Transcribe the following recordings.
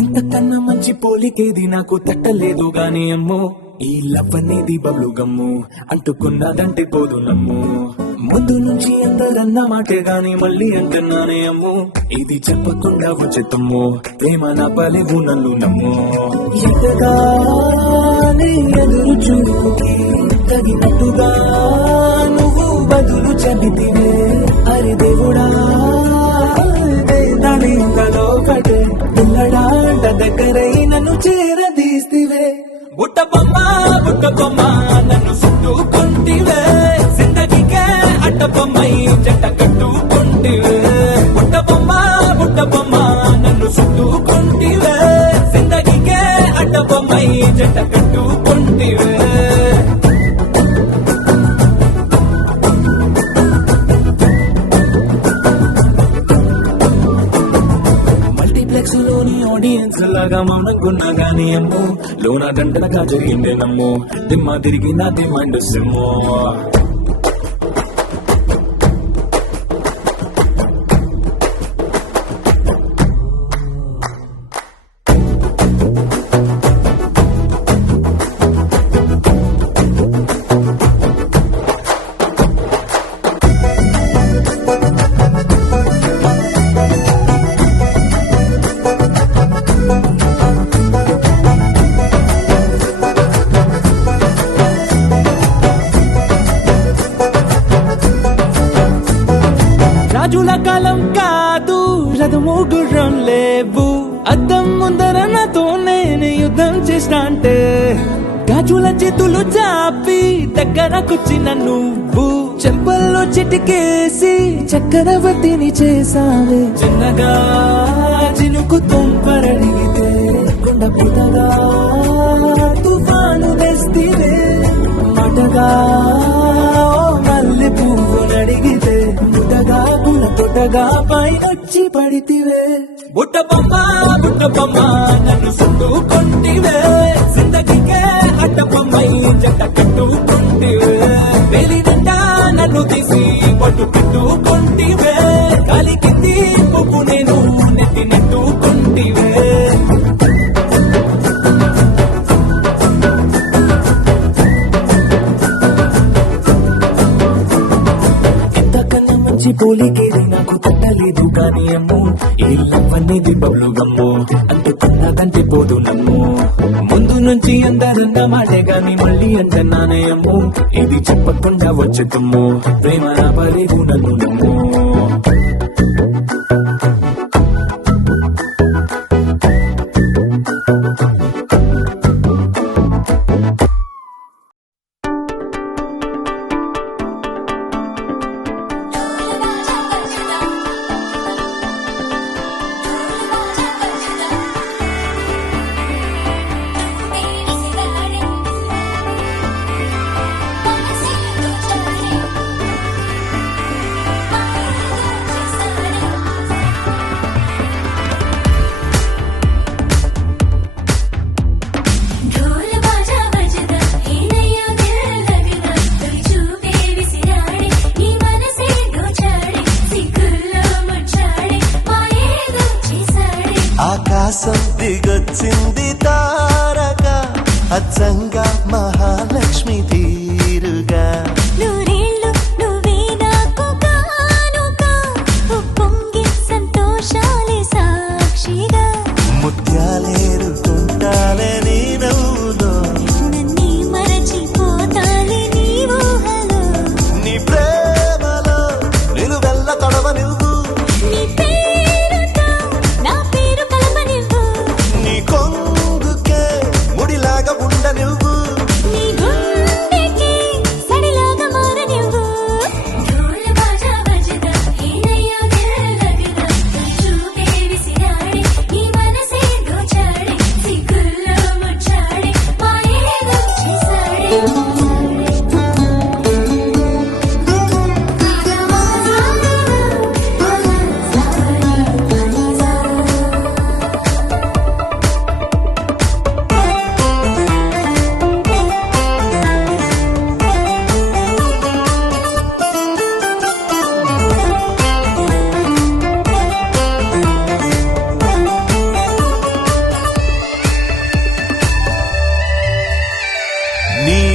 ఇంతకన్నా మంచి పోలికేది నాకు తట్టలేదు గాని అమ్మో, ఈ లవ్ అనేది బబ్లు గమ్ము అంటుకున్నదంటే పోదు నమ్ము. ముందు నుంచి అందరన్న మాటే గాని మళ్ళీ అంటున్నానే అమ్ము, ఇది చెప్పకుండా వచ్చే తుమ్ము, ప్రేమ నా పలేవు నన్ను నమ్ము. ఎంతగానే ఎదురు చూపుకి తగినట్టుగా నువ్వు బదులు చెబితివే, అరి దేవుడా దానిలో కటే పిల్లడాంట దగ్గరై నన్ను చేరదీస్తివే. బుట్ట బొమ్మ నన్ను చుట్టుకుంటివే, జిందగీకే అట్ట బొమ్మై జంట కట్టుకుంటివే. బుట్ట బొమ్మ నన్ను చుట్టుకుంటివే, జిందగీకే అట్ట బొమ్మై జంట కట్టుకుంటివే. లోని ఆడియన్స్ లాగా మౌనంకున్నా గానీ అమ్ము, లోన గంటనగా జరిగిందే నమ్ము, దిమ్మ తిరిగి నా దిమ్మండు సిమ్ము. రాజుల కాలం కాదు, రథము గుర్రం లేవు, అద్దం ముందర నాతో నేను యుద్ధం చేస్తా అంటే, గాజుల చేతులు చాపి దగ్గరకొచ్చిన నువ్వు, చెంపల్లో చిటికేసి చక్రవర్తిని చేసావే. చిన్నగా చినుకు తుంపరడిగితే కొండ పుటగా తుఫాను తెస్తివే, మాటగా మల్లె పువ్వు నడిగితే ముటగా పుల తొటగా పైనొచ్చి పడితివే. బుట్ట బొమ్మ నన్ను చుట్టుకుంటివే, జిందగీకే అట్ట బొమ్మై జంట కట్టుకుంటివే. వెలినంట నన్ను తీసి పట్టు పెట్టుకుంటివే, గాలి కింది పువ్వు నేను నెత్తి నెట్టుకుంటివే. పోలికేది నాకు తట్టలేదు కానీ అమ్ము, ఈ లవ్ అనేది బబ్లు గమ్ము అంటుకున్నదంటే పోదు నమ్ము. ముందు నుంచి అందరన్న మాటే గాని మళ్ళీ అంటున్నానే అమ్ము, ఇది చెప్పకుండా వచ్చే తుమ్ము, ప్రేమ నా పలేవు నన్ను నమ్ము.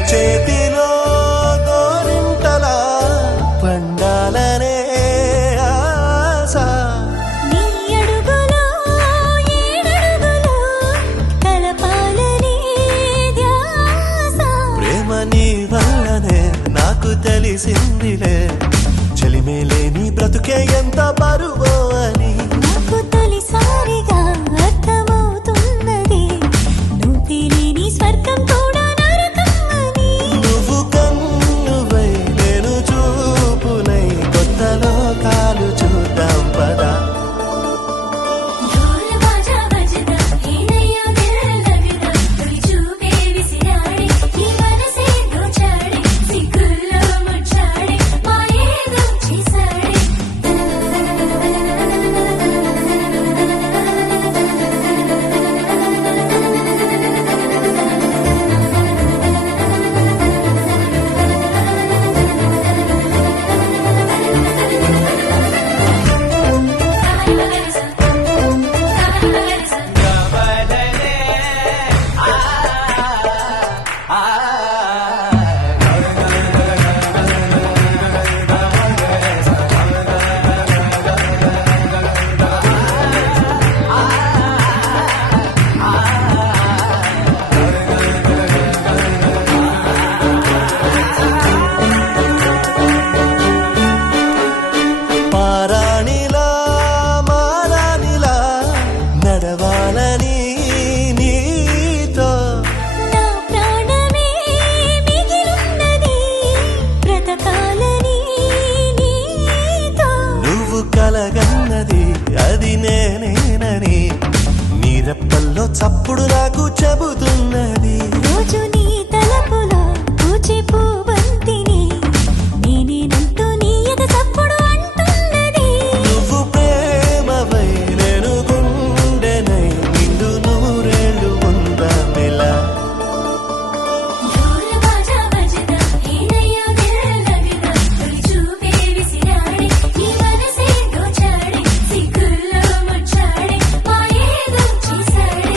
చేతిలో గోరింటలా పండాలనే ఆశ. నీ అడుగులో ఏడడుగులో కలపాలని ధ్యాస. ప్రేమ నీ వల్లనే నాకు తెలిసిందిలే, చెలిమేలే నీ బ్రతుకే ఎంత బరువో అని. నాకు తొలిసారిగా అర్థమవుతున్నది, నువ్వు తెలియని స్వర్గం కూడా నరకమని. నువ్వు కన్నువై నేను చూపునై కొత్త లోకాలు చూద్దాం పదా. ढोल बाजा बजदा ఏనయ్యో దిల్లవిదా, తొలి చూపే విసిరాడే ఈ మనసే దోచాడే, సిగ్గుల్లో ముచ్చాడే మాయేదో చేశాడే. పారాణిలా మారాణిలా నడవాలని నీతో. నా ప్రాణమే మిగిలున్నది బ్రతకాలని నీతో. నువ్వు కలగన్నది అది నేనేనని నీరెప్పల్లో చప్పుడు నాకు చెబుతున్నది. రోజు నీ తలపులో పూచే పువ్వంతిని నేనేనంటూ నీ ఎద చప్పుడు అంటున్నది. నువ్వు ప్రేమవై నేను గుండెనై నిండు నూరేళ్ళు ఉందామిలా. ढोल बाजा बजदा ఏనయ్యో దిల్లవిదా, తొలి చూపే విసిరాడే ఈ మనసే దోచాడే, సిగ్గుల్లో ముచ్చాడే మాయేదో చేశాడే.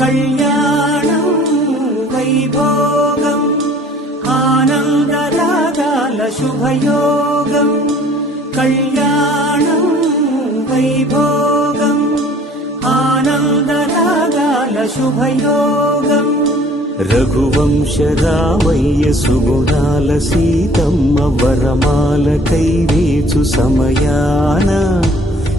కళ్యాణం వైభోగం ఆనందరాగాల శుభయోగం కళ్యాణం వైభోగం ఆనందరాగాల శుభయోగం రఘువంశ రామయ్య సుగుణాల సీతమ్మ వరమాల కైవేచు సమయాన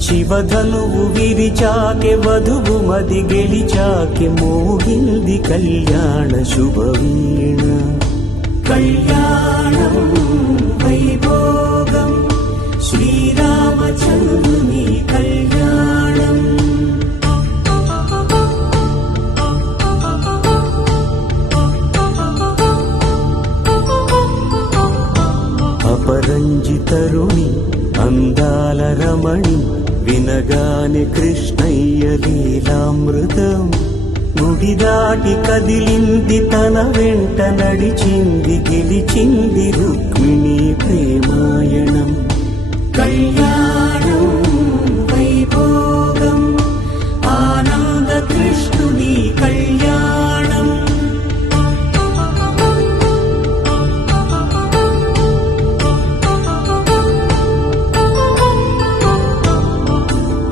శివధనువు విరిచాకె వధువు మది గెలిచాకె మోగింది కళ్యాణ శుభవీణ కళ్యాణం వైభోగం శ్రీరామచంద్రుని కళ్యాణం అపరంజితరుణి అందాల రమణి వినగానే కృష్ణయ్య లీలామృతం గుడి దాటి కదిలింది తన వెంట నడిచింది గెలిచింది రుక్మిణి ప్రేమాయణం కళ్యాణం వైభోగం ఆనంద కృష్ణుని కళ్యాణం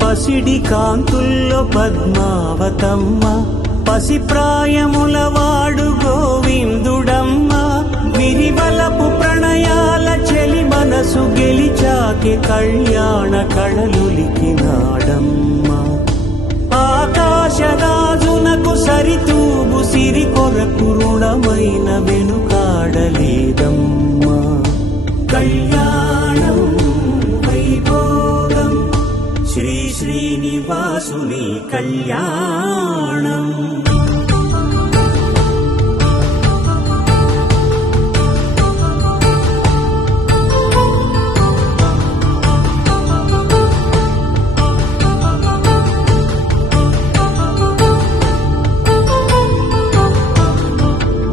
పసిడి కాంతుల్లో పద్మావతమ్మ పసిప్రాయముల వాడు గోవిందుడమ్మ విరివలపు ప్రణయాల చెలి మనసు గెలిచాకే కళ్యాణ కళలులికినాడమ్మ ఆకాశరాజునకు సరితూగు సిరి కొరకు రుణమైన వెనుకాడలేదమ్మా కళ్యాణం వైభోగం శ్రీ శ్రీనివాసుని కళ్యాణం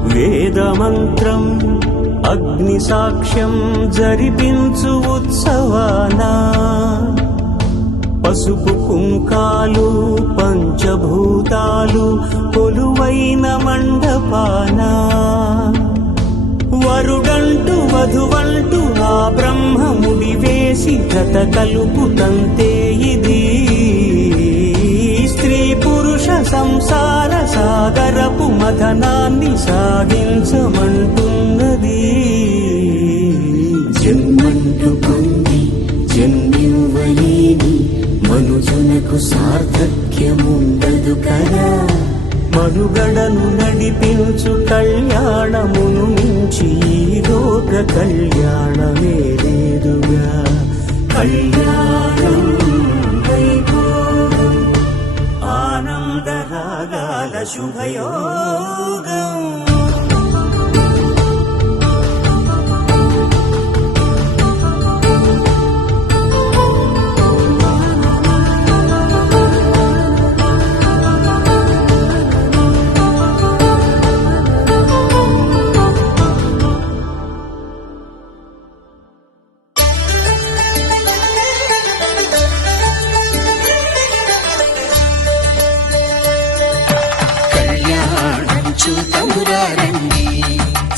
వేదమంత్రం అగ్ని సాక్ష్యం జరిపించు ఉత్సవానా పసుపు కుంకాలు పంచభూతాలు కొలువైన మండపాన వరుడంటూ వధువంటూ ఆ బ్రహ్మముడి వేసి జత కలుపుతంతే ఇది స్త్రీ పురుష సంసార సాగరపు మథనాన్ని సాగించమంటున్నది జన్మంటూ పొంది జన్మివ్వలేని మనుజునకు సార్థక్యముండదు కదా మనుగడను నడిపించు కళ్యాణమును మించి ఈ లోక కళ్యాణమే లేదుగా కళ్యాణం వైభోగం ఆనందరాగాల శుభయోగం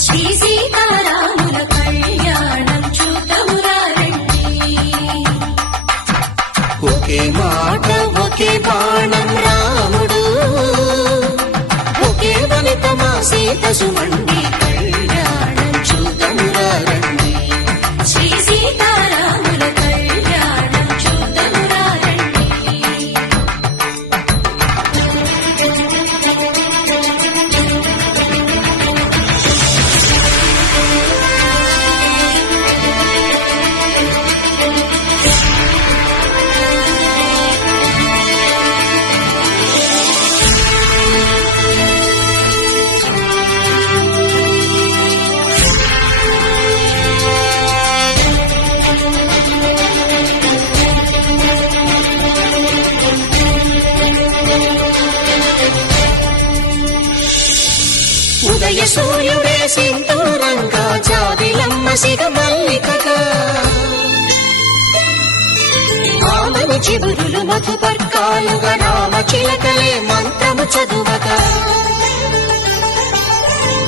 శ్రీ సీతారాముల కళ్యాణం చూతమురారండి ఒకే మాట ఒకే బాణం రాముడు ఒకే వనిత మా సీత సుమండి కళ్యాణం చూతమురారండి శ్రీ సీతారాముల కళ్యాణం చూతమురారండి ఉదయ సూర్యుడే సింధూరంగా జాబిలమ్మ సిగ మల్లికగా ఆమని చిగురులు మధుపర్కాలుగా రామ చిలకలే మంత్రము చదువగా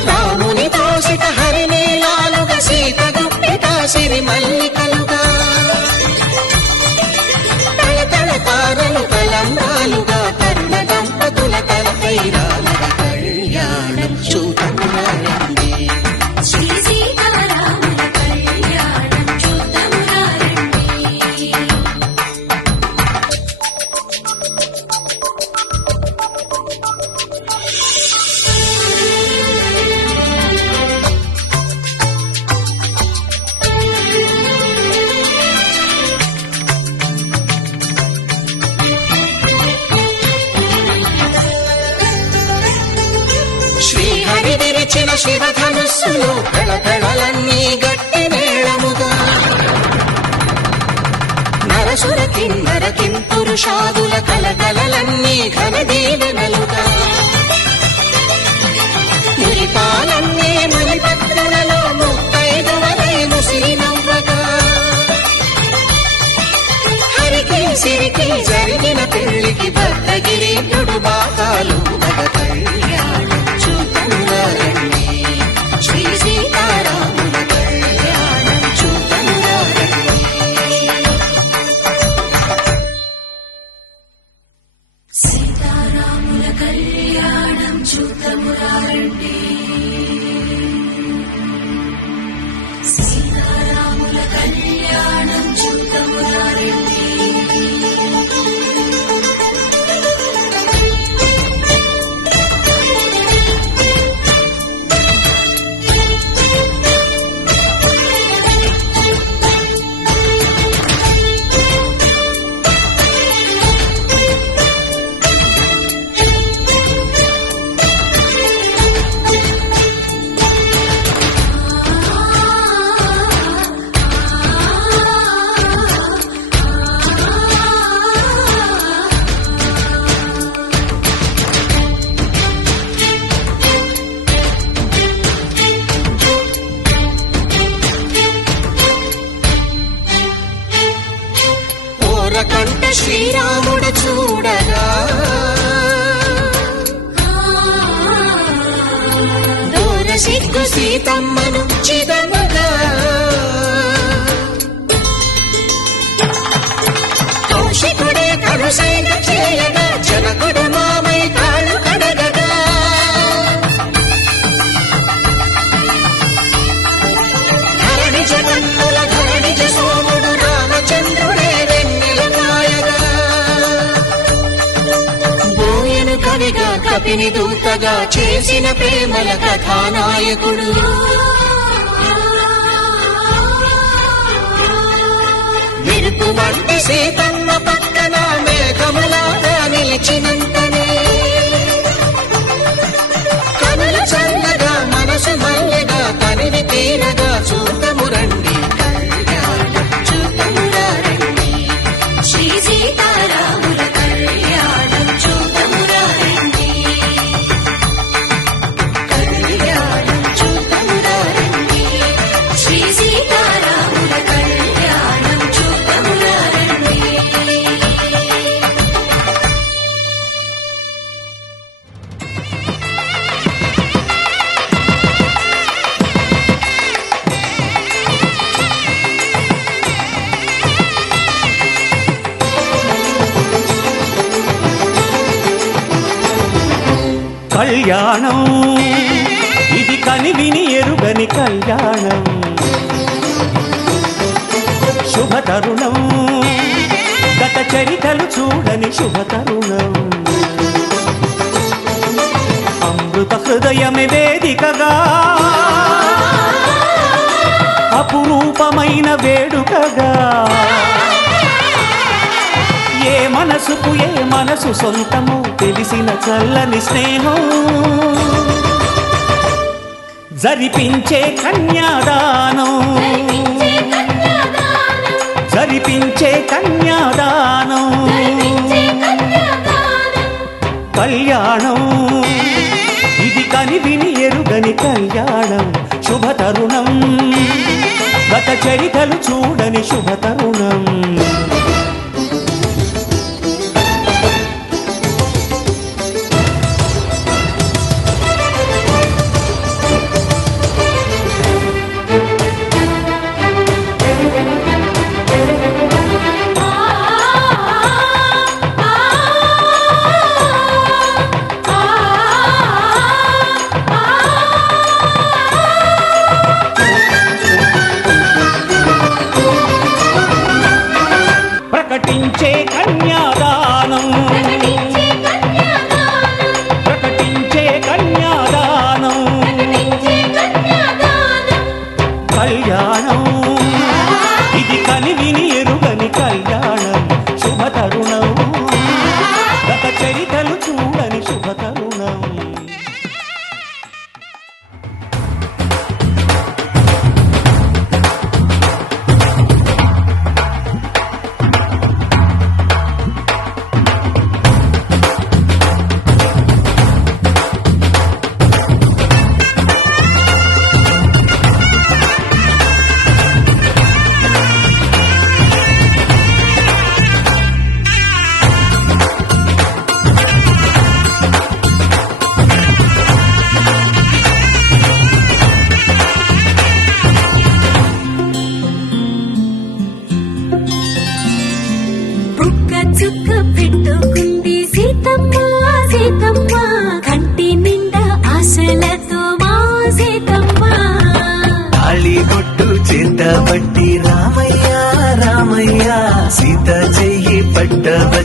రాముని దోసిట హరినీలాలుగా సీత గుప్పిట సిరి మల్లికలుగా తల తారలు తలంబ్రాలుగా తరుణ దంపతుల తలపైరాలుగా కళ్యాణం చూడండి శ్రీ సీతారాముల కళ్యాణం చూద్దాము రండి. శ్రీహరి విరిచిన శివధనుస్సులో కళకళలన్నీ గట్టి మేళముగా నరసుర కిన్నర పురుషాదుల కలకలలన్నీ ఘన దీవెనలుగా మురిపాలన్నీ మునిపత్రులలో ముత్తైదువలై ముసిరినవ్వగా హరికి సిరికి జరిగిన పెళ్లికి భద్రగిరీపుడు బాకాలు కళ్యాణం చూడండి శ్రీ సీతారాముల కళ్యాణం చూడండి సీతారాముల కళ్యాణం చూద్దాము రండి. సీతారాముల కళ్యాణం చూద్దాము రండి. ఓరకంట శ్రీరాముడు చూడగా దూర సిగ్గు సీతమ్మను చిదమగా కౌశికుడే కరుసైన చేయగా జనకుడు మామై కాళ్ళు కడగగా ధరణి జగన్నుల ధరణిజ సోముడు రామచంద్రుడే వెన్నెల కాయగా బోయను కవిగా కపిని దూతగా చేసిన ప్రేమల కథానాయకుడు మెరుపు వంటి సీతమ్మ పక్కన మేఘములాగా నిలిచినంతనే కనుల చల్లగా మనసు మల్లెగా తనివి తీరగా చూడము రండి కళ్యాణం చూడము రండి శ్రీ సీతారాముల కళ్యాణం చూద్దాము రండి. కళ్యాణం చూడము రండి శ్రీ సీతారాముల కళ్యాణం చూద్దాము రండి. కళ్యాణం ఇది కనివిని ఎరుగని కళ్యాణం శుభతరుణం గత చరితలు చూడని శుభతరుణం అమృత హృదయమే వేదికగా అపురూపమైన వేడుకగా ఏ మనసుకు ఏ మనసు సొంతము తెలిసిన చల్లని స్నేహం జరిపించే కన్యాదానం జరిపించే కన్యాదానం కళ్యాణం ఇది కనివిని ఎరుగని కళ్యాణం శుభతరుణం గత చరితలు చూడని శుభతరుణం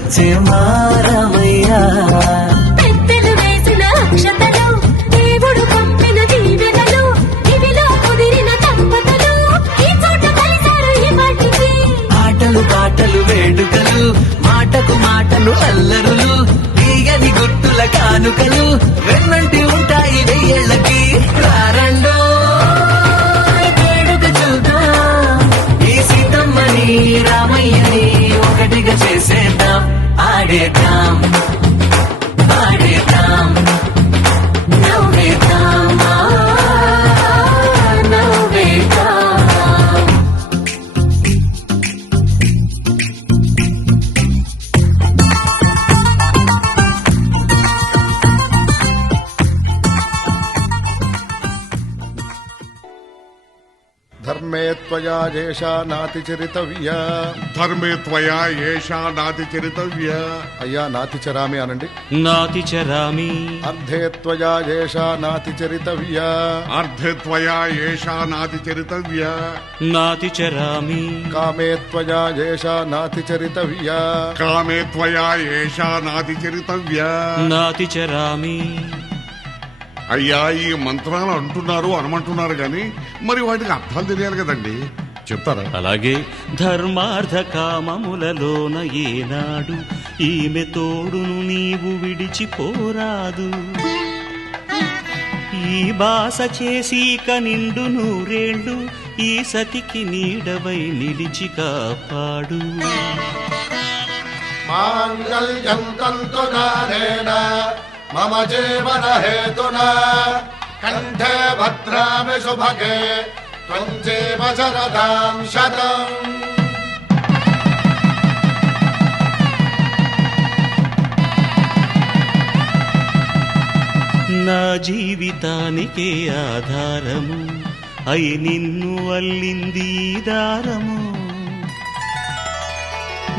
వచ్చే మారమయ్యా పెద్దలు వేసిన అక్షతలు దేవుడు పంపిన దీవెనలు ఇవిలో కుదిరిన దంపతులు ఈ చోట కలిసారు ఈ పాటికి ఆటలు పాటలు వేడుకలు మాటకు మాటలు అల్లరులు తీయని గుర్తుల కానుకలు వెన్నంటి ఉంటాయి వెయ్యేళ్ళకి రారండో వేడుక చూద్దాం ఈ సీతమ్మని రామయ్యని ఒకటిగా చేసేద్దాం ఆడేద్దాం పాడేద్దాం నవ్వేద్దాం నవ్వేద్దాం ధర్మే త్వయా ఏషా నాతి చరితవ్యా ధర్మే త్వయా ఏషా నాతి చరితవ్య అయ్యా నాతి చరామి అనండి నాతి చరామి అర్ధే త్వయా ఏషా నాతి చరితవ్యా అర్ధే త్వయా ఏషా నాతి చరితవ్య నాతి చరామి కామే త్వయా ఏషా నాతి చరితవ్యా కామే త్వయా ఏషా నాతి చరితవ్య నాతి చరామి అయ్యా ఈ మంత్రాలు అంటున్నారు అనమంటున్నారు గాని మరి వాటికి అర్థాలు తెలియాలి కదండి చెప్తారా అలాగే ధర్మార్థ కామములలోన ఏనాడు ఈమె తోడును నీవు విడిచిపోరాదు ఈ బాస చేసి నిండు నూరేళ్ళు ఈ సతికి నీడవై నిలిచి కాపాడు మాంగళ్యం తంతునానేన మమ జీవన హేతునా కంఠే భద్రామి శుభగే త్వం జీవ శరదాం శతం నా జీవితానికే ఆధారము అయి నిన్ను అల్లింది ఈ దారము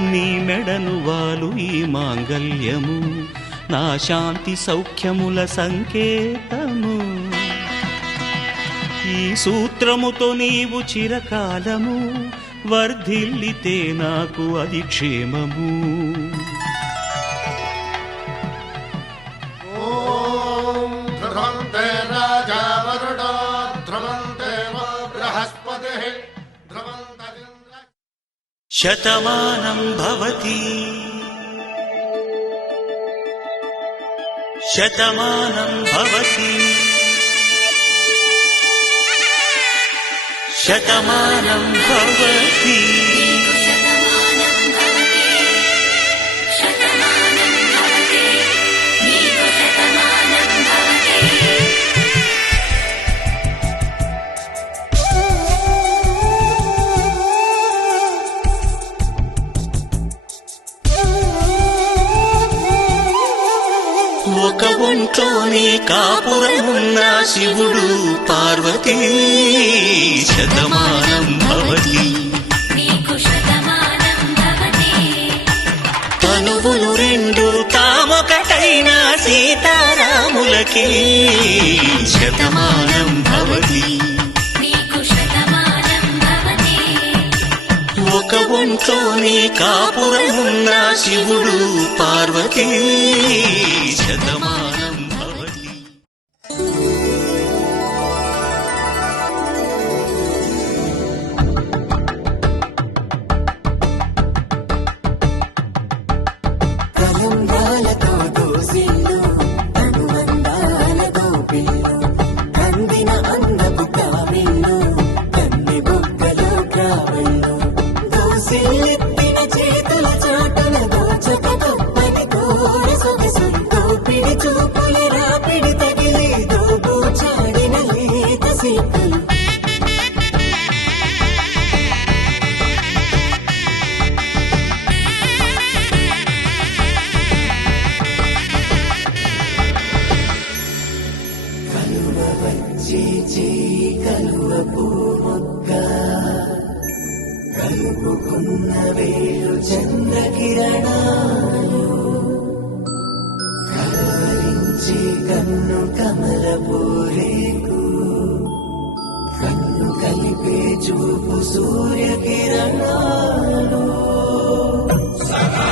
నీ మెడను వాలు ఈ మాంగల్యము నా శాంతి సౌఖ్యముల సంకేతము ఈ సూత్రముతో నీవు చిరకాలము వర్ధిల్లితే నాకు అది క్షేమము ఓం ధ్రువంతే రాజా వరుడో ధ్రువంతే వో బృహస్పతిః ధ్రువంతరింద్ర శతమానం భవతి శతమానం భవతి శతమానం భవతి శతమానం భవతి శతమానం భవతి నీకు శతమానం భవతి ఒక ఒంట్లోనే కాపురమున్న శివుడు పార్వతీ శతమానం భవతి నీకు శతమానం భవతి తనువులు రెండు తామొకటైన సీతారాములకే శతమానం భవతి నీకు శతమానం భవతి ఒక ఒంట్లోనే కాపురమున్న శివుడు పార్వతీ శతమానం భవతి కలంబాలతో దోసిల్లు అనుబంధాలతో పిల్లు కందిన అందపు కావిల్లు కన్ని బుగ్గలో గ్రావెళ్ళు దోసిల్లెత్తిన చేతుల చాటుల దోచక తప్పని కోరి సొగసులతో పిడి చూపుల రాపిడి తగిలి దోబూచాడిన లేత సీతలు కలువ పూమొక్క కలుపుకున్న వేలు చంద్రకిరణాలు కలవరించి కన్ను కమలపూరేకు కన్ను కలిపే చూపు సూర్యకిరణాలు సదా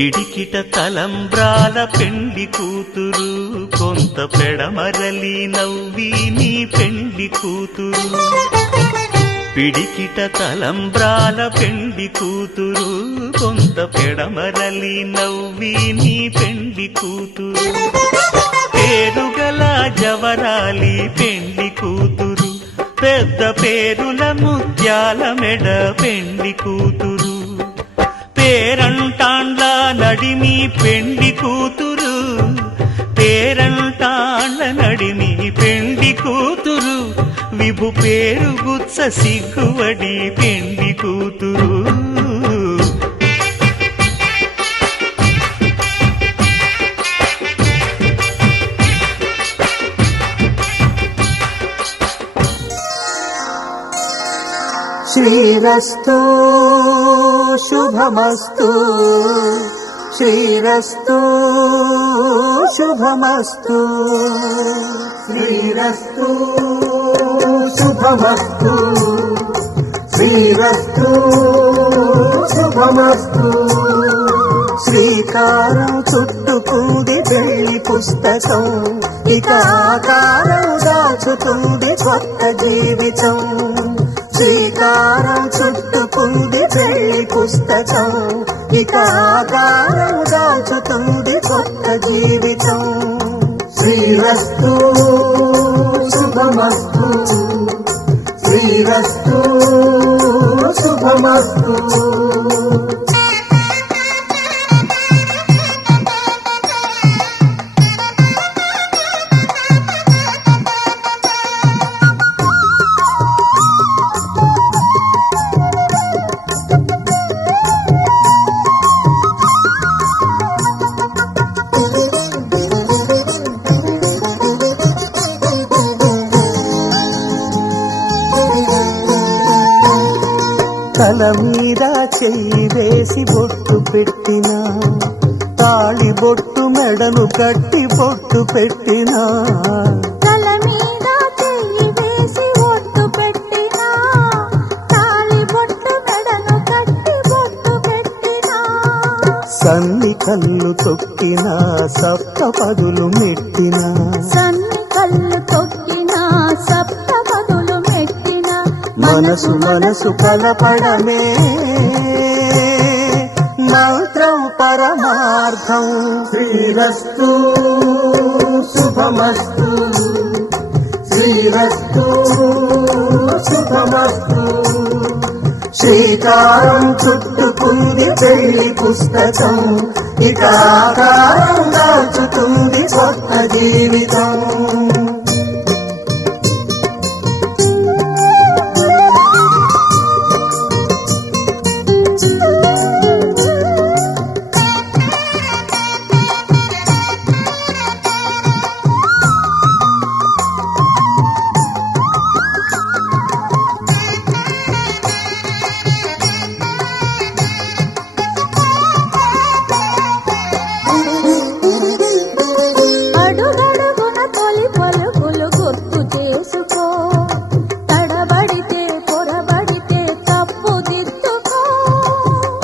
పిడికిట తలంబ్రాల పెండ్లి కూతురు కొంత పెడమరలి నవ్వి నీ పెండ్లి కూతురు పిడికిట తలంబ్రాల పెండ్లి కూతురు కొంత పెడమరలి నవ్వి నీ పెండ్లి కూతురు పేరుగల జవరాలి పెండ్లి కూతురు పెద్ద పేరుల ముత్యాల మెడ పెండ్లి కూతురు పేరంటాండ్ల నడిమి పెండ్లి కూతురు పేరంటాండ్ల నడిమి పెండ్లి కూతురు విభు పేరు గుత్స సిగ్గువడి పెండ్లి కూతురు శ్రీరస్తు శుభమస్తు శ్రీరస్తు శుభమస్తు శ్రీరస్తు శుభమస్తు శ్రీరస్తు శుభమస్తు శ్రీకారం చుట్టుకుంది పెళ్లి పుస్తకం ఇక ఆకారం దాచుతుంది కొత్త జీవితం శ్రీకారం చుట్టుకుంది పెళ్లి పుస్తకం ఇక ఆకారం దాచుతుంది కొత్త జీవితం శ్రీరస్తు శుభమస్తు శ్రీరస్తు శుభమస్తు తల మీద చెయ్యి వేసి బొట్టు పెట్టినా తాళి బొట్టు మెడను కట్టి బొట్టు పెట్టినా తల మీద చెయ్యి వేసి బొట్టు పెట్టినా తాళి బొట్టు మెడను కట్టి బొట్టు పెట్టినా సన్ని కళ్ళు తొక్కినా సప్త పదులు మెట్టినా సన్ని కళ్ళు తొక్కినా సప్త పదులు మెట్టినా మనసు మనసు కలపడమే మంత్రం పరమార్థం శ్రీరస్తు శుభమస్తు శ్రీరస్తు శుభమస్తు శ్రీకారం చుట్టుకుంది పెళ్లి పుస్తకం ఇక ఆకారం దాచుతుంది కొత్త జీవితం అడుగడుగున తొలి పలుకులు గుర్తు చేసుకో తడబడితే పొరబడితే తప్పు దిద్దుకో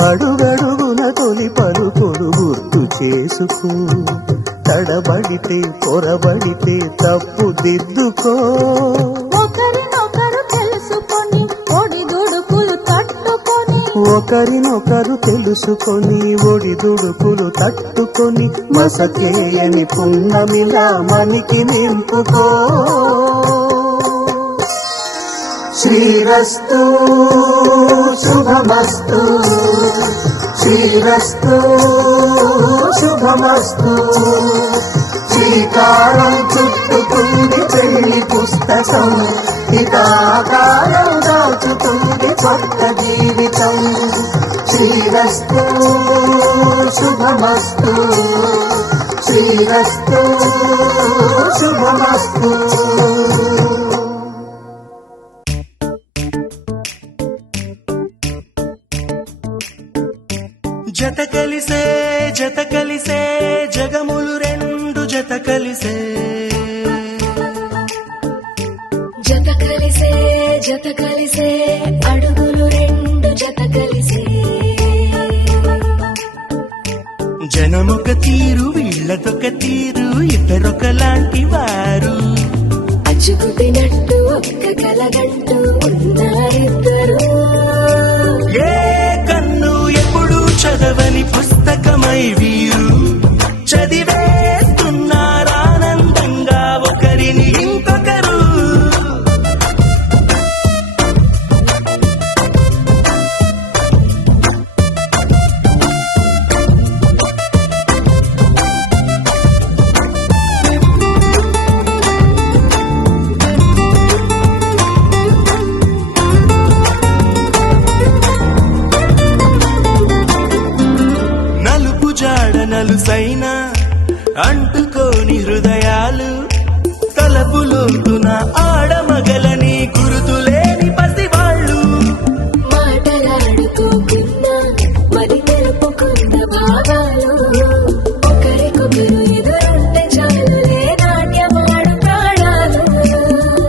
అడుగడుగున తొలి పలుకులు గుర్తు చేసుకో తడబడితే పొరబడితే తప్పు దిద్దుకో ఒకరినొకరు తెలుసుకొని ఒడిదుడుకులు తట్టుకొని ఒకరినొకరు తెలుసుకొని ఒడిదుడుకులు తట్టుకొని మసకేయని పున్నమిలా మనికి నింపుకో శ్రీరస్తు శుభమస్తు శ్రీరస్తు శుభమస్తు శ్రీకారం చుట్టుకుంది పెళ్లి పుస్తకం ఇక ఆకారం దాచుతుంది కొత్త జీవితం శ్రీరస్తు శుభమస్తు శ్రీరస్తు శుభమస్తు జత కలిసే జగములు రెండు జత కలిసే జత కలిసే అడుగులు రెండు జత కలిసే తీరు ఇద్దరొకలాంటి వారు. అచ్చుకుతినట్టు ఒక్క కలగంటూ ఉన్నారిద్దరు. ఏ కన్ను ఎప్పుడు చదవని పుస్తకమై వీరు చదివేస్తున్నారానందంగా ఒకరిని ఇంకొకరు. నలుపు జాడ నలుసైన అంటుకోని హృదయాలు తలపులోతున ఆడమగలని గురుతులేని పసివాళ్ళు. మాటలాడుకోకున్నా మరి తెలుపుకున్న భావాలు ఒకరికొకరు ఎదురుంటే చాలులే నాట్యమాడు ప్రాణాలు.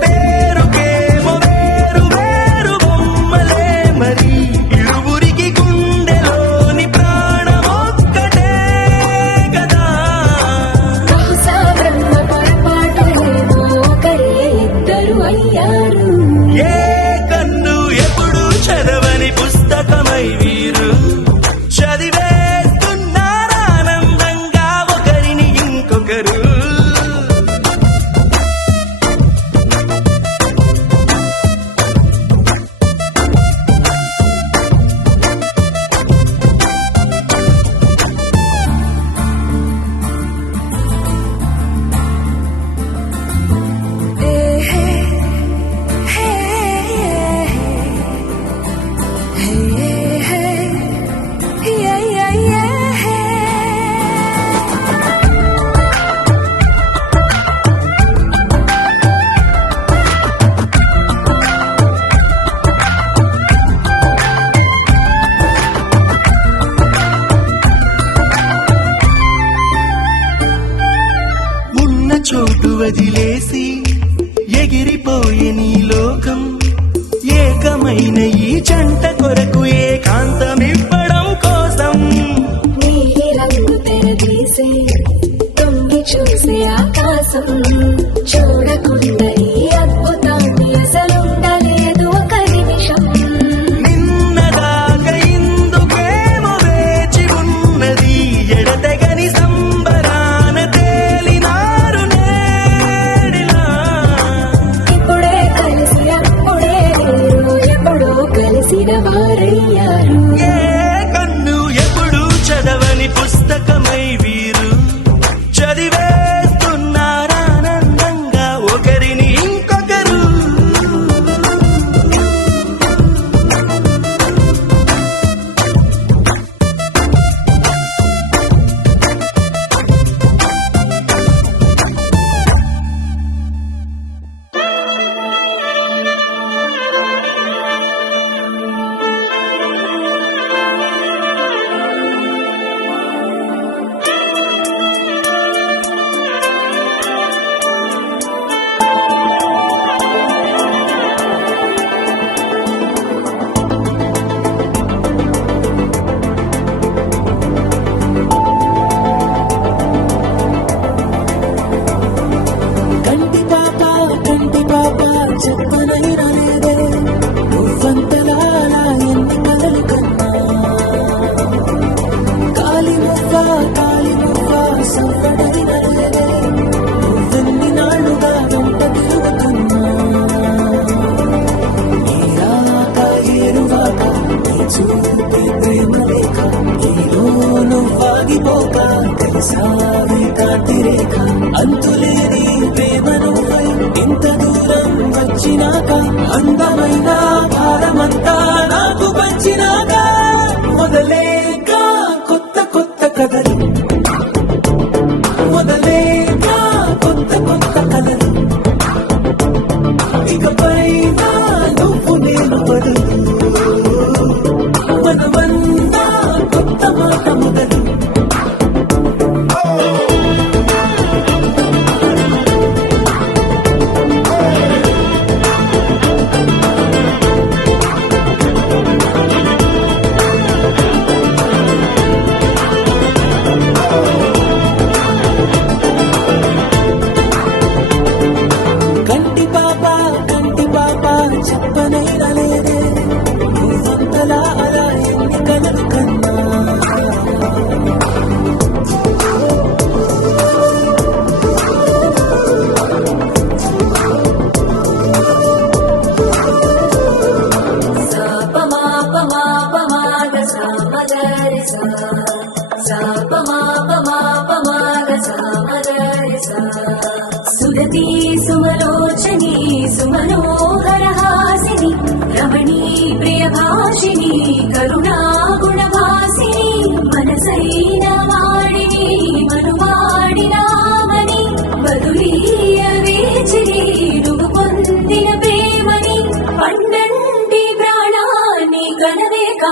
పేరుకేమో వేరు వేరు బొమ్మలే మరి ఇరువురికి గుండెలోని ప్రాణమొక్కటే కదా. బహుశా బ్రహ్మ పొరపాటులేమో ఒకరే ఇద్దరు అయ్యారు. ఏ కన్ను ఎప్పుడు చదవని పుస్తకమై వీరు చదివేస్తున్నారానందంగా ఒకరిని ఇంకొకరు. ఉన్న చోటు వదిలేసి ఎగిరిపోయే నీ లోకం. ఏకమైన ఈ జంట కొరకు ఏకాంతమివ్వడం కోసం నీలి రంగు తెరదీసే తొంగి చూసే ఆకాశం. చూడకుండా ఈ అద్భుతాన్ని అసలుండలేదు ఒక నిమిషం. నిన్నదాకా ఇందుకేమో వేచి ఉన్నది ఎడతెగని సంబరాన తేలినారు నేడిలా. ఇప్పుడే కలిసి అప్పుడే లేరు ఎప్పుడో కలిసిన వారయ్యారు. ఏ కన్ను ఎప్పుడు చదవని పుస్తకమై వీరు చదివేస్తున్నారానందంగా ఒకరిని ఇంకొకరు. కంటి పాప చెప్పనైనా లేదే నువ్వంతలా ఎన్ని కలలు కన్నా. కాలి మువ్వ సవ్వడైన లేదే నువ్వెన్ని నాళ్ళుగా వెంట తిరుగుతున్నా. ఈ రాక ఏరువాక నీ చూపే ప్రేమ లేక ఈలో నువ్వాగిపోక తెలిసావే కాంతి రేఖ. అంతులేని ప్రేమ నువ్వై ఇంత దూరం వచ్చినాక అందమైన భారమంతా నాకు పంచినాక మొదలేక కొత్త కొత్త కథలు మొదలేక కొత్త కొత్త కథలు. ఇకపై నువ్వు నేను పడులు మనమంతా కొత్త మాట మొదలు.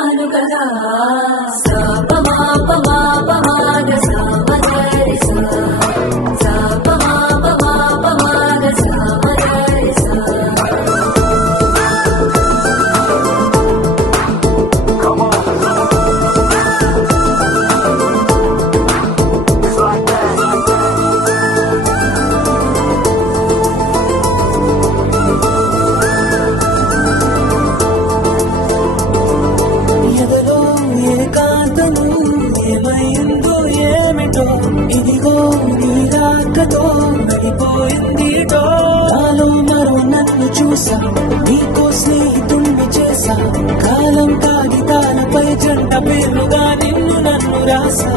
చేశాను కదా సాప మాప మాప మాగ సామగరి సా సాప మాప మాప మాగ సామగరి సా ఎదలో ఏకాంతము ఏమైందో ఏమిటో ఇదిగో నీ రాకతో నడిపోయిందిటో నాలో మరో నన్ను చూసా నీకో స్నేహితుణ్ణి చేసా కాలం కాగితాలపై జంట పేర్లుగా నిన్ను నన్ను రాసా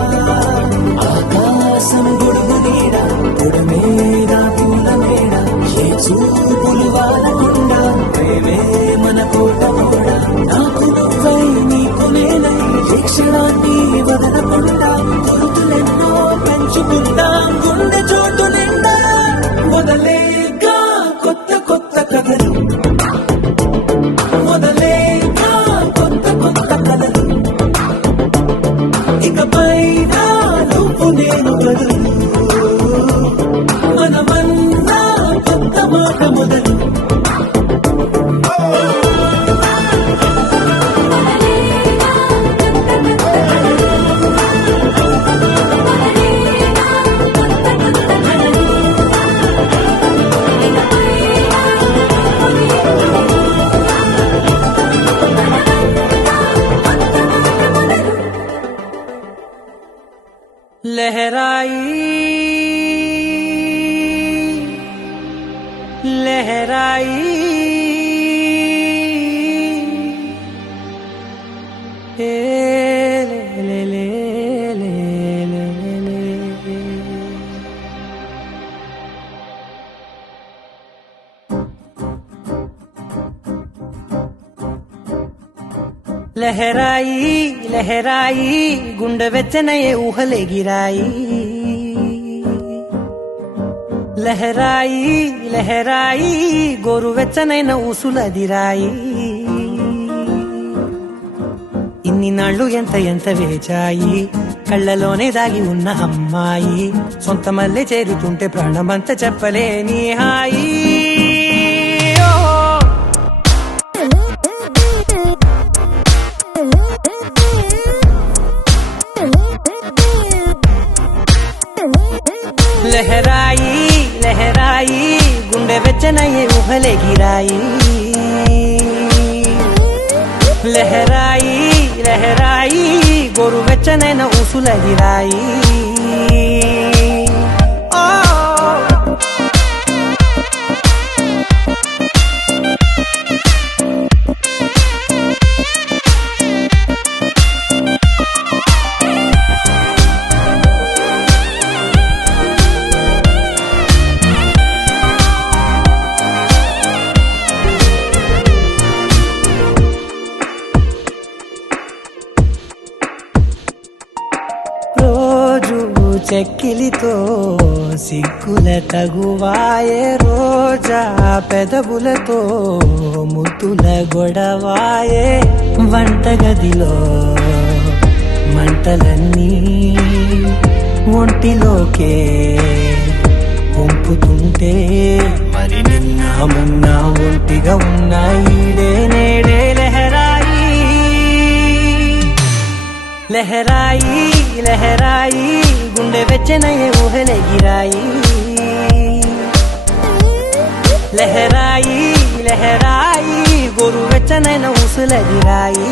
ఆకాశం గొడుగు నీడ పొడమేడ పూల మేడ ఏ చూపులు వాడకుండా ప్రేమే మన కోట మోడ నాకు నువ్వై నీకు నేనై ఏ క్షణాన్ని వదలకుండా గుర్తులెన్నో పెంచుకుందాం గుండె చోటు నిండా మొదలేగా కొత్త కొత్త కథలు మొదలేగా కొత్త కొత్త కథలు ఇకపై నువ్వు నేను బదులు మనమన్నా కొత్త మాట మొదలు लहराई ए ले ले ले ले ले ले लहराई लहराई गुंड వెచ్చనయే ఊహలే గిరాయి లహరాయి లహరాయి గోరు వెచ్చనైన ఊసులదిరాయి ఇన్ని నాళ్ళు ఎంత ఎంత వేచాయి కళ్ళలోనే దాగి ఉన్న అమ్మాయి సొంత మల్లె చేరుతుంటే ప్రాణమంతా చెప్పలేని హాయి లహరాయి లహరాయి గుండె వెచ్చనయ్యే ఊహలే గిరాయి లహరాయి లహరాయి గోరు వెచ్చనైన ఊసులదిరాయి చెక్కిలితో సిగ్గుల తగువాయే రోజా పెదవులతో ముద్దుల గొడవాయే వంటగదిలో మంటలన్నీ ఒంటిలోకే వంపుతుంటే మరి నిన్న మొన్న ఒంటిగా ఉన్నాయి నేడే లహరాయి లహరాయి లహరాయి గుండె వెచ్చనయ్యే ఊహలే గిరాయి లహరాయి లహరాయి గోరు వెచ్చనైన ఊసులదిరాయి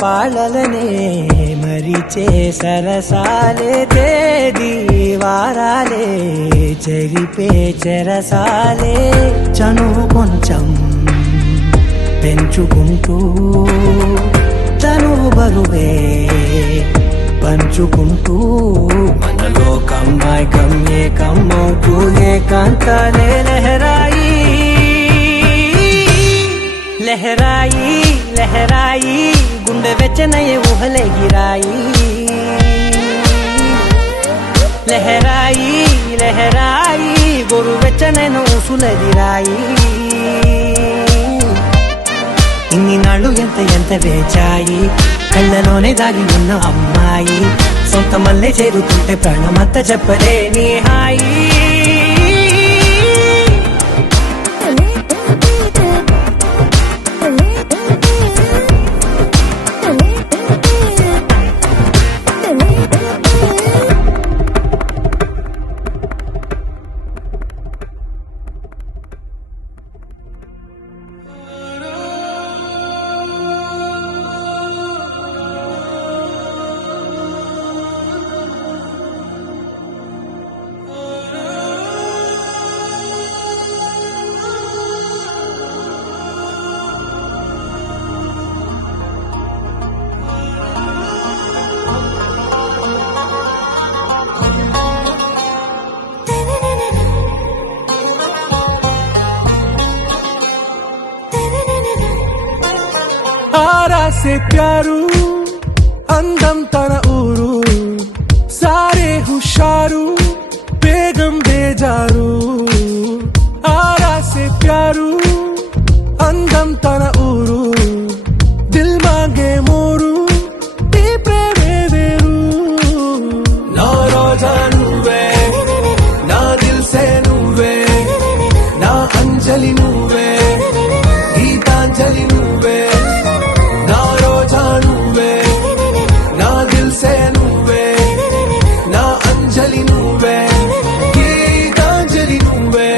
పాలలనే మరిచే సరసాలే తేదీ వారాలే చెరిపే చెరసాలే చనువు కొంచెం పెంచుకుంటూ తను బరువే పంచుకుంటూ మనలో కమ్మాయికం ఏకమవుతూ ఏకాంతాలే లహరాయి లహరాయి లహరాయి గుండె వెచ్చనయ్యే ఊహలే గిరాయి లహరాయి లహరాయి గొరు వెచ్చనైన ఊసులదిరాయి ఇన్ని నాళ్ళు ఎంత వేచాయి కళ్ళలోనే దాగి ఉన్న అమ్మాయి సొంత మల్లె చేరుతుంటే ప్రాణమంతా చెప్పలేని హాయి आरा से प्यारू అందం తన ఊరు సారే హుషారు బేగం బేజారు ఆరా సే ప్యారు అందం తన ఊరు దిల్ మాంగే మోరు ఈ ప్రేమే వేరు నా రోజా నువ్వే నా దిల్ సే నువ్వే నా అంజలి నువ్వే గీతాంజలి నువ్వే నా రోజా నువ్వే నా దిల్ సే నువ్వే నా అంజలి నువ్వే గీతాంజలి నువ్వే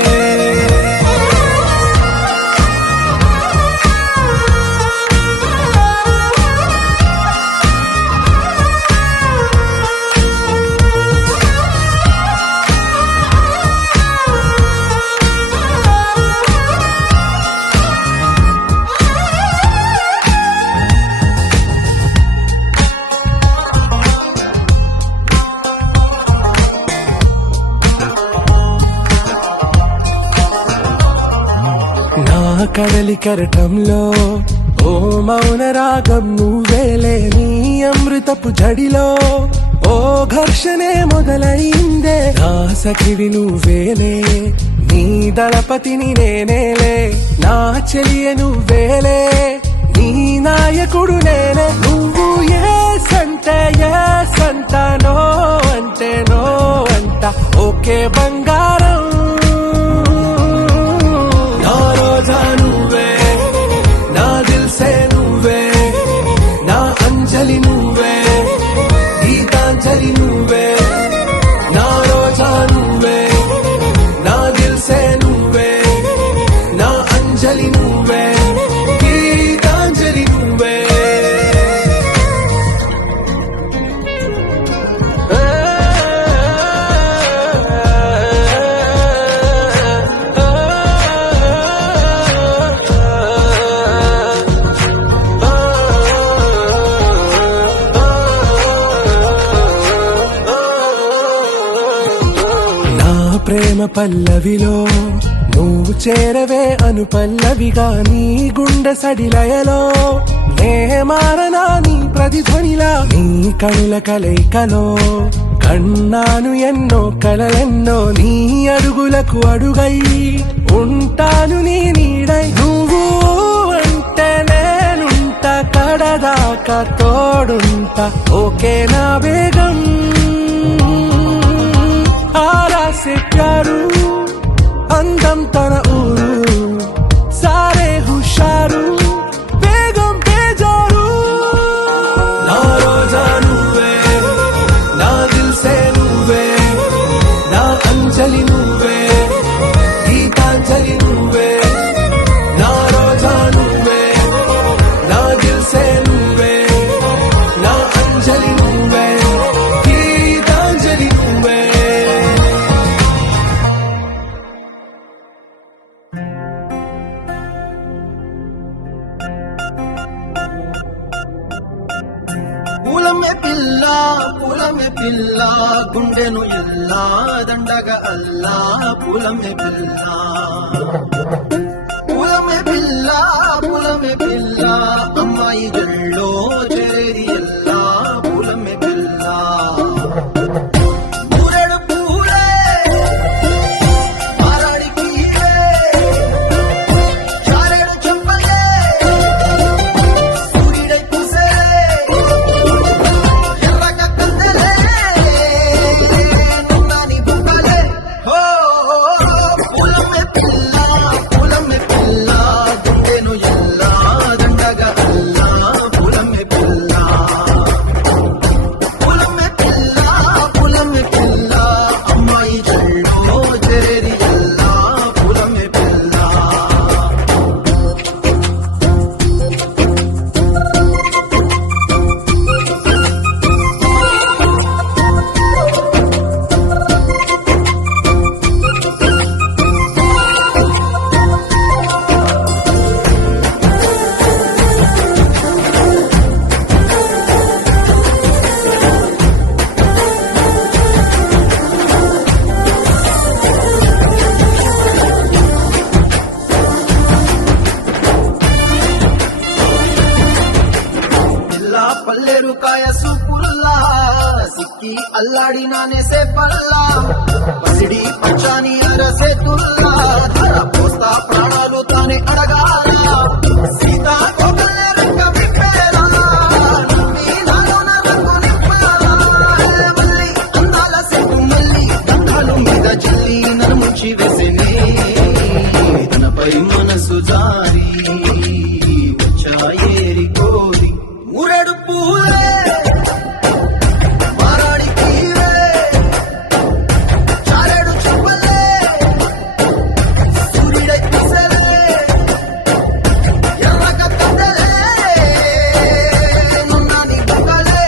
నా కడలి కరటంలో ఓ మౌన రాగం నువ్వేలే నీ అమృతపు జడిలో ఓ ఘర్షణే మొదలైందే నా సఖివి నువ్వేలే నీ దళపతిని నేనేలే నా చెలియ నువ్వేలే నీ నాయకుడు నేనే నువ్వు ఏ సంట నో అంటే నో అంట ఓకే బంగారం నా రోజా నువ్వే నా దిల్ సే నువ్వే నా అంజలి నువ్వే గీతాంజలి నువ్వే నా రోజా నువ్వే నా దిల్ సే నువ్వే నా అంజలి నువ్వే గీతాంజలి నువ్వే నా ప్రేమ పల్లవిలో నువ్వు చేరవే అను పల్లవిగా నీ గుండె సడిలయలో నే మారనా నీ ప్రతిధ్వనిలా నీ కనుల కలయికలో కన్నాను ఎన్నో కలలెన్నో నీ అడుగులకు అడుగై ఉంటాను నీ నీడై నువ్వు అంటే నేనుంట కడదాకా తోడుంట ఓకే నా వేగం ఆరా సే ప్యారు అందం తన ఊరు సారే హుషారు బేగం బేజారు నా రోజా నువ్వే నా దిల్ సే నువ్వే నా అంజలి నువ్వే గీతాంజలి నువ్వే నా రోజా నువ్వే నా దిల్ సే నువ్వే నా అంజలి నువ్వే గీతాంజలి నువ్వే పూలమ్మె పిల్ల గుండెను ఎల్లా దండగ అల్లా పూలమ్మె పిల్ల అమ్మాయి జల్లో చేరి ఎల్లా పూలమ్మె పిల్ల పూరెడు పూలే మారాడికి చారెడు చెప్పలే సూర్యుడై పూసే ఎర్రగ కందలే నున్నాని బుక్కలే హో పూలమ్మె పిల్ల గుండెను ఎల్లా దండగ అల్లా పూలమ్మె పిల్ల అమ్మాయి జల్లో చేరి ఎల్లా పూలమ్మె పిల్ల పిల్ల పల్లెరు కాయ సూపుల్లా సిక్కి అల్లాడి నానే సే పల్లా పసిడి పచ్చాని అరసే తుల్లా ధర పోస్తా ప్రాణాలు తానే అడగాల సీతా కోకల్లే రంగ విప్పేలా నమ్మి నాలోన రంగు నింపాలా మల్లి అందాల సెట్టు మల్లి దండాలు మీద జల్లి నన్ను ముంచి వేసినే తనపై మనసు జారి వచ్చాయేరి కోరి ఊరెడు పూలే మారాడికి చారెడు చెప్పలే సూర్యుడై పూసలే ఎర్రగ కందలే నున్నాని బుక్కలే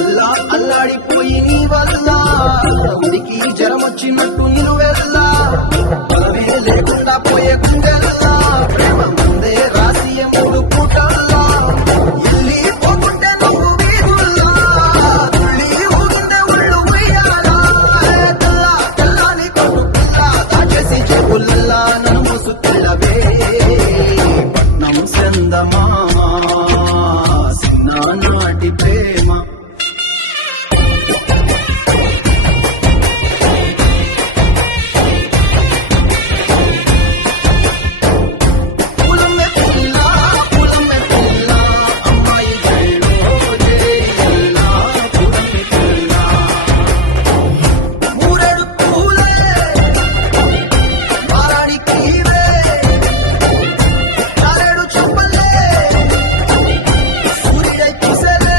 ఎల్లా అల్లాడిపోయి నీ వల్ల ఉడికి జ్వరం వచ్చినట్టు నిలువెల్లా బలమే లేకుండా పోయే గుండెల్లా ప్రేమ ముందే రాసియ మూడు పూటల్లా ఎల్లి పోకుంటే నువ్వు వీధుల్లా తుళ్ళి ఊగుండే ఒళ్ళు ఉయ్యాలా తెల్లాని కొట్టు పిల్ల దాచేసి చెవుల్లా నన్ను మోసుకెళ్ళవే పట్నం చందమామా నాటి ప్రేమ పూలమ్మె పిల్ల అమ్మాయి జల్లో చేరి ఎల్లా పూలమ్మె పిల్ల మూరెడు పూలే మారాడికి చారెడు చెప్పలే సూర్యుడై పూసలే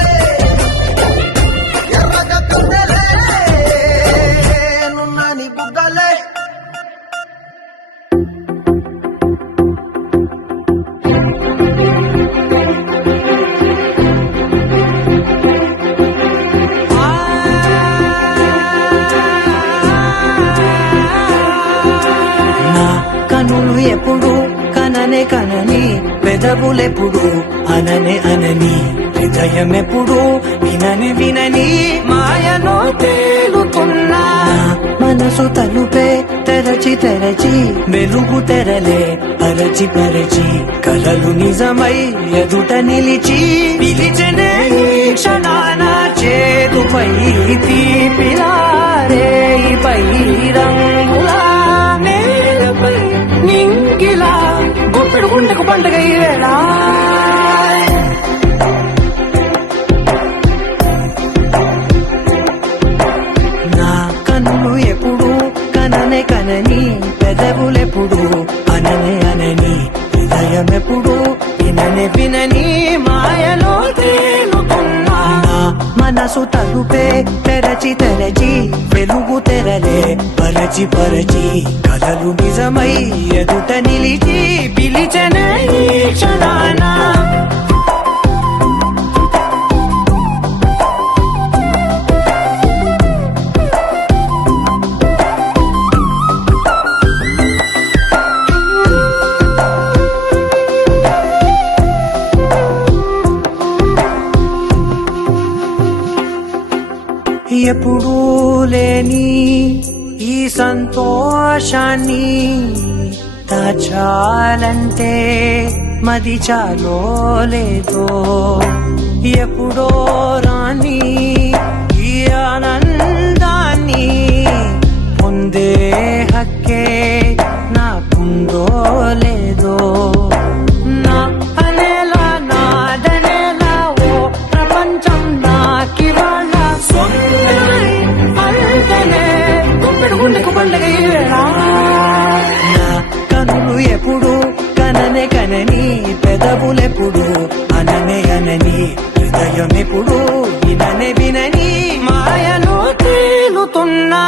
ఎర్రగ కందలే నున్నాని బుగ్గలే నా కనులు ఎప్పుడు కననే కనని పెదవులెప్పుడు అననే అనని హృదయం ఎప్పుడు వినని వినని మాయలో తేలుతున్నా మనసు తలుపే తెరచి తెరచి వెలుగు తెరలే పరచి పరచి కలలు నిజమై ఎదుట నిలిచి పిలిచనే ఈ క్షణాన చేతుపై తీపిలారే పండుగ ఈ వేళ నా కన్నులు ఎప్పుడు కననే కనని పెదవులెప్పుడు అననే అనని హృదయం ఎప్పుడు విననే వినని మాయలో తేలుతున్నా నా మనసు తలుపే తెరచి తెరచి వెలుగు తెరలే పరచి పరచి కలలు నిజమై ఎదుట నిలిచి పిలిచనే ఈ క్షణాన ఎప్పుడూ లేని ఈ సంతోషాన్ని దాచాలంటే మది చాలో లేదో ఎప్పుడో రాని ఈ ఆనందాన్ని పొందే హక్కే నాకుందో లేదో నా అనేలా నాదనేలా ఓ ప్రపంచం నాకివాళ సొంతమై అంతనే గుప్పెడు గుండెకు పండుగ ఈ వేళ నా కనులు ఎప్పుడు కననే కనని పెదవులెప్పుడు అననే అనని హృదయం ఎప్పుడు విననే వినని మాయలో తేలుతున్నా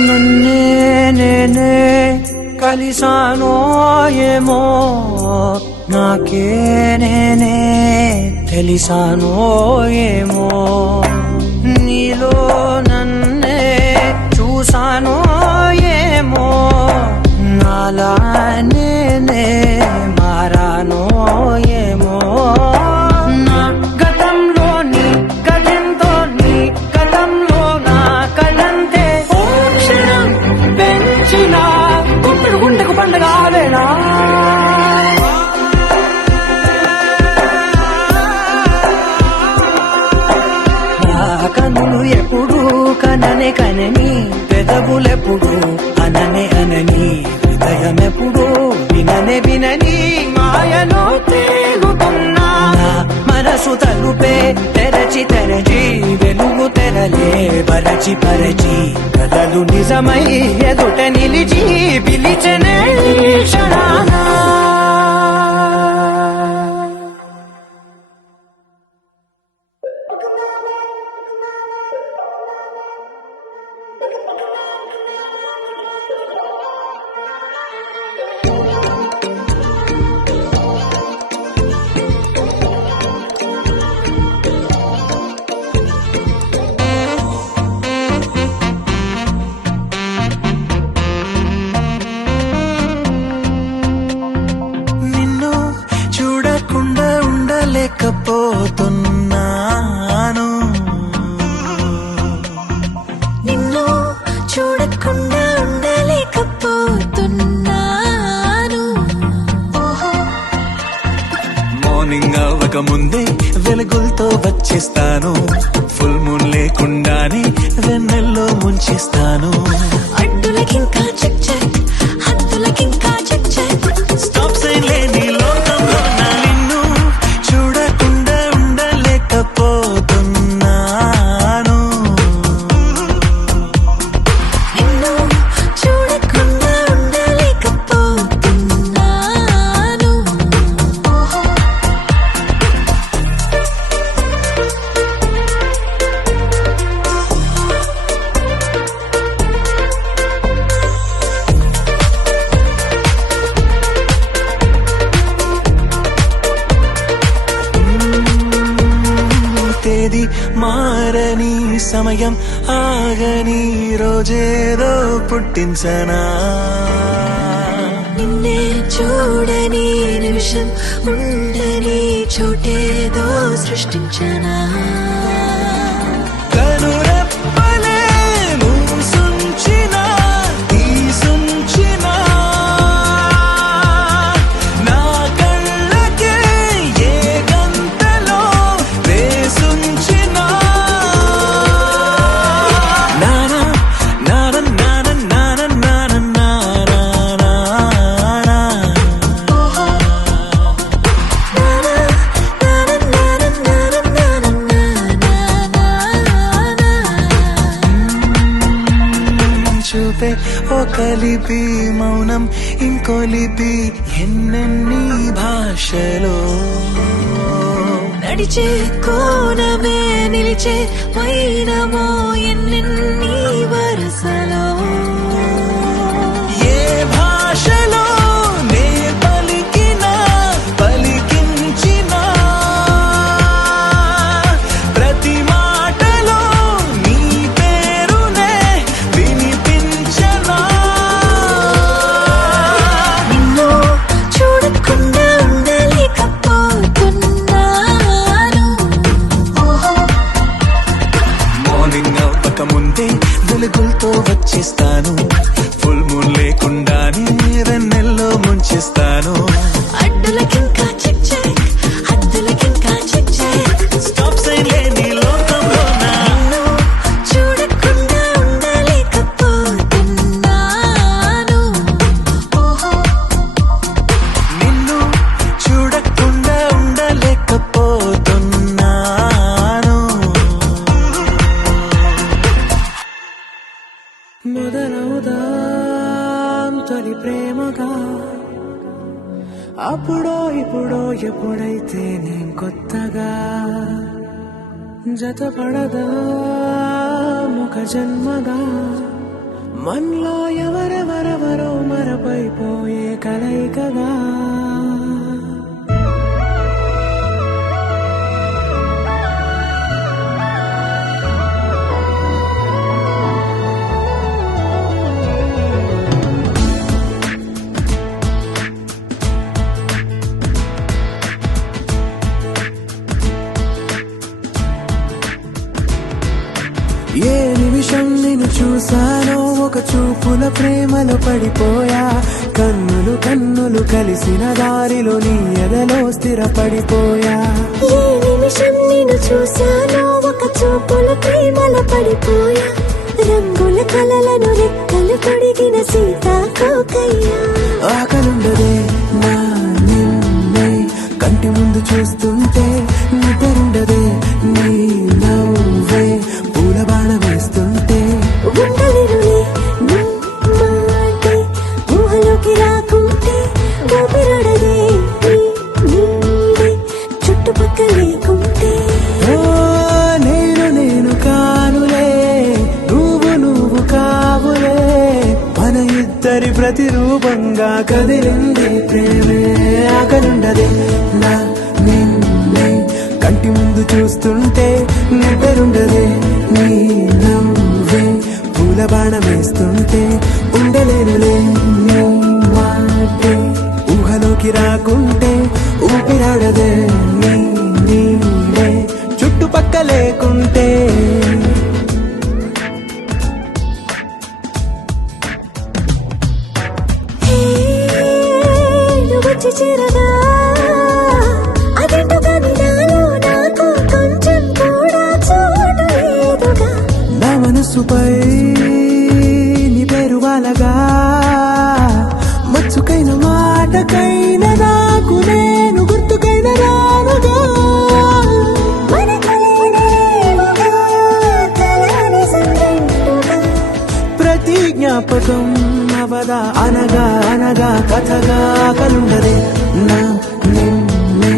నన్నే నేనే కలిసానో ఏమో నాకే నేనే తెలిసానో ఏమో నీలో నన్నే చూసానో ఏమో నాలా నేనే మారానో ఏమో నా గతంలోని గతంతో నీ గతంలో నా కళంతే ఓ క్షణం పెంచిన గుప్పెడు గుండెకు పండుగ వేళ నా కన్నులు ఎప్పుడు కననే కనని పెదవులెప్పుడు అననే అనని హృదయం ఎప్పుడు విననే వినని మాయలో తేలుతున్నా నా మనసు తలుపే తెరచి తెరచి వెలుగు తెరలే పరచి పరచి కలలు నిజమై ఎదుట నిలిచి పిలిచనే ఈ క్షణాన నిన్ను చూడకుండా ఉండలేకపోతున్నాను నిన్ను చూడకుండా ఉండలేకపోతున్నాను ఓహో మార్నింగ్ అవ్వక ముందే వెలుగులతో వచ్చేస్తాను ఫుల్ మూన్ లేకుండానే వెన్నెల్లో ముంచేస్తాను అడ్డులకింకా చెక్ చెక్ హద్దులకింకా చెక్ చెక్ స్టాప్ సైన్ లేని లోకంలో నా నిన్ను చూడకుండా ఉండలేకపోతున్నాను నిన్ను చూడకుండా ఉండలేకపోతున్నాను ఓహో ఏది మారని సమయం ఆగని రోజేదో పుట్టించనా నిన్నే చూడని నిమిషం ఉండని చోటేదో సృష్టించనా కనురెప్పలే మూసుంచిన తీసుంచిన నా కళ్ళకే ఏ గంటలో వేసుంచిన నానా నాన నాన నాన నాన నానా చూపే ఒక లిపి మౌనం ఇంకో లిపి ఎన్నెన్ని భాషలో నడిచే కోణమే నిలిచే వైనమో ఎన్నెన్ని వరసలో ఏ భాషలో నే పలికినా పలికించినా ప్రతి మాటలో నీ పేరునే వినిపించనా నిన్ను చూడకుండా ఉండలేకపోతున్నాను మార్నింగ్ అవ్వక ముందే వెలుగులతో వచ్చేస్తాను ఫుల్ మూన్ లేకుండానే వెన్నెల్లో ముంచేస్తాను అడ్డులకింకా చెక్ చెక్ హద్దులకింకా చెక్ చెక్ స్టాప్ సైన్ లేని లోకంలో నా నిన్ను చూడకుండా ఉండలేకపోతున్నాను నిన్ను చూడకుండా ఉండలేకపోతున్నాను మొదలవుదాం తొలి ప్రేమగా అప్పుడో ఇప్పుడో ఎప్పుడైతే నేను కొత్తగా జతపడదా ముఖ జన్మగా మనలో ఎవరెవరెవరో మరపైపోయే కలయికగా ఏ నిమిషం నేను చూసానో ఒక చూపుల ప్రేమలో పడిపోయా కన్నులు కన్నులు కలిసిన దారిలో నీ ఎదలో స్థిరపడిపోయా ఏ నిమిషం నేను చూశానో ఒక చూపుల ప్రేమల పడిపోయా రంగుల కలలను రెక్కలు తొడిగిన సీతాకోకయ్యా ఆకలుండదే నా నిన్నే కంటి ముందు చూస్తుంటే నిద్రుండదే నీ నవ్వే పూల బాణ వేస్తుంటే ఉండలేనులే నీ మాటే ఊహలోకి రాకుంటే ఊపిరాడదే నీ నీడే చుట్టుపక్కల లేకుంటే ఓ నేను కానులే నువ్వు కావులే మన ఇద్దరి ప్రతిరూపంగా కదిలింది ప్రేమే ఆకలుండదే నా నిన్నే కంటి ముందు చూస్తుంటే నిద్రుండదే నీ నవ్వే పూల బాణం వేస్తుంటే ఉండలేనులే నీ మాటే ఊహలోకి రాకుంటే ఊపిరాడదే నీ నీడే చుట్టుపక్క లేకుంటే హే, నువ్వు వచ్చి చేరగా అదేంటో కానీ నాలో నాకు కొంచెం కూడా చోటు లేదుగా నా మనసుపై నీ పేరు వాలగా మచ్చుకైన మాటకైన నాకు నేను గుర్తుకైన రానుగా మనకులేనేమోగా కలని సంగంటుగా ప్రతి జ్ఞాపకం అవదా అనగా అనగా కథగా కలుండదే నా నిన్నే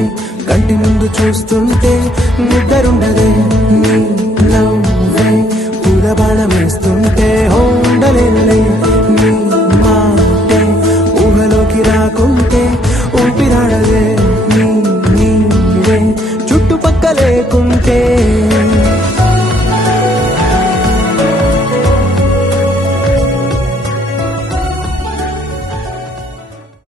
కంటి ముందు చూస్తుంటే నిద్రుండదే